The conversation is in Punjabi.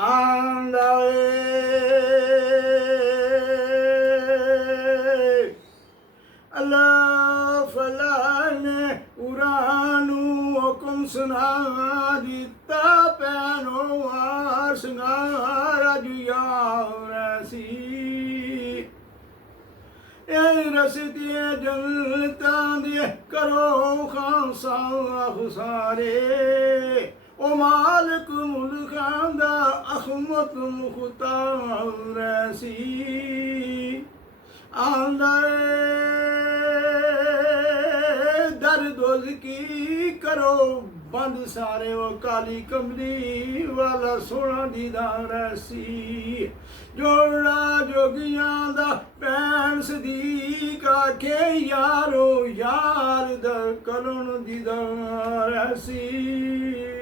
ਆਂਦਾ ਅੱਲਾ ਫਲਾ ਨੇ ਉਰਾਂ ਨੂੰ ਹੁਕਮ ਸੁਣਾ ਦਿੱਤਾ ਪੈਨੋ ਆਸਨਾ ਰਜਿਆ ਸੀ ਇਹ ਰਸਤੇ ਜਨਤਾਂ ਦੇ ਕਰੋ ਖਾਂਸਾ ਸਾਰੇ ਉਹ ਮਾਲਕ ਮੁਲਕਾਂ ਦਾ ਅਖਮਤ ਮੁਖਤਾਰ ਸੀ ਆਂਦਾ ਦਰਦ ਕੀ ਕਰੋ ਬੰਦ ਸਾਰੇ ਉਹ ਕਾਲੀ ਕਮਲੀ ਵਾਲਾ ਸੋਹਣਾ ਦੀਦਾਰ ਸੀ ਜੋੜਾ ਜੋਗੀਆਂ ਦਾ ਭੈਣ ਸਦੀਕ ਆਖੇ ਯਾਰੋ ਯਾਰ ਦਾ ਕਲਣ ਦੀਦਾਰ ਸੀ